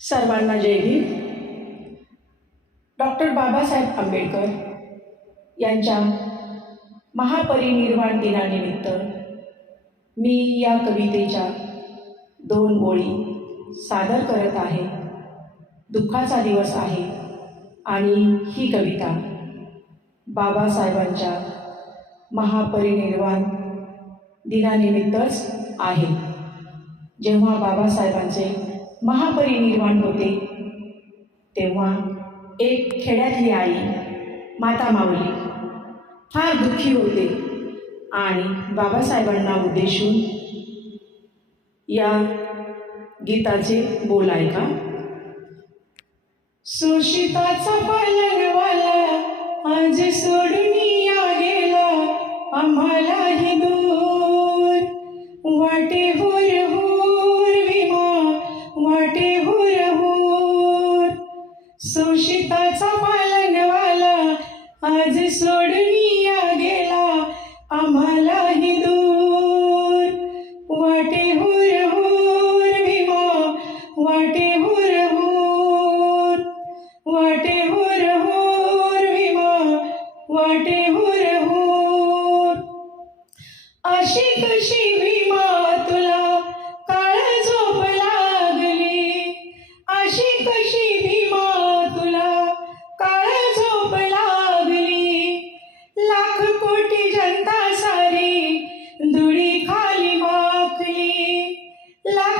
सर्वांना जय भीम. डॉक्टर बाबासाहेब आंबेडकर यांच्या महापरिनिर्वाण दिनानिमित्त मी या कवितेच्या दोन ओळी सादर करत आहे. दुःखाचा दिवस आहे आणि ही कविता बाबासाहेबांच्या महापरिनिर्वाण दिनानिमित्तच आहे. जेव्हा बाबासाहेबांचे महापरिनिर्वाण होते. तेव्हा एक खेड्यातली आई माता माऊली फार दुःखी होते आणि बाबासाहेबांना उद्देशून या गीताचे बोल ऐका. सुशिताचा पालनवाला आज सोडून या गेला. आम्हाला सुशिताचा पालनवाला आज सोडून या गेला आम्हालाही दूर. वाटे हुर हुर भीमा वाटे हुर हुर. वाटे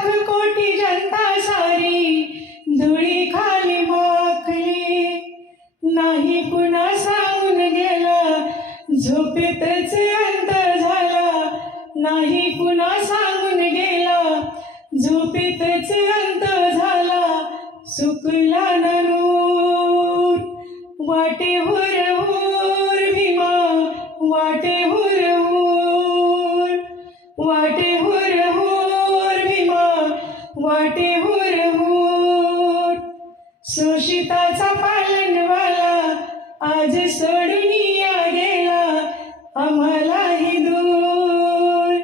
लाख कोटी जनता सारी धुळी खाली माखली. नाही कुणा सांगून गेला झोपेतच अंतर झाला. नाही कुणा सांगून गेला झोपेतच अंत झाला. सुकला वाटे होर हुर सुशिताचा पालनवाला आज सोडून या गेला आम्हालाही दूर.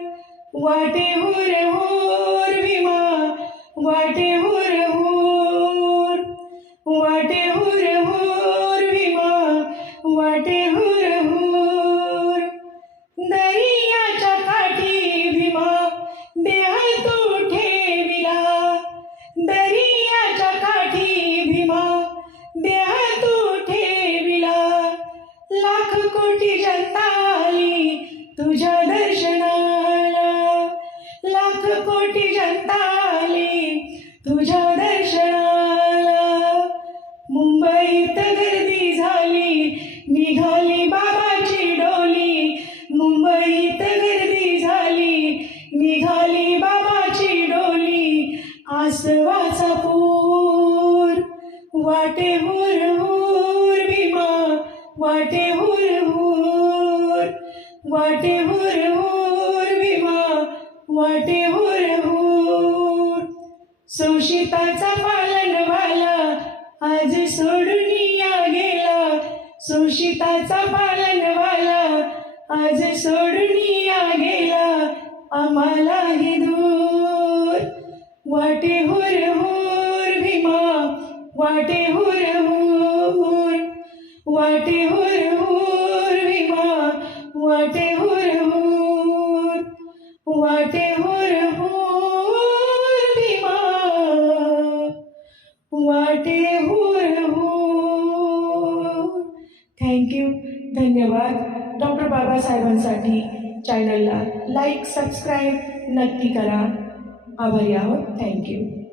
वाटे होर होर विमा वाटे मुंबईत गर्दी झाली निघाली बाबाची डोली. मुंबईत गर्दी झाली निघाली बाबाची डोली. आसवाचा पूर वाटे हुरहूर भीमा. वाटे हुरहूर वाटे हुरहूर भीमा. वाटे हुरहूर हुर. आज सोडून या गेला सुशिताचा पालनवाला आज सोडून या गेला आम्हालाही दूर. वाटे हुर हुर भीमा वाटे हुर हुर. वाटे हुर हुर वाटे हुर हो थँक्यू धन्यवाद. डॉक्टर बाबासाहेबांसाठी चॅनलला लाईक सबस्क्राईब नक्की करा. आभारी आहोत. थँक्यू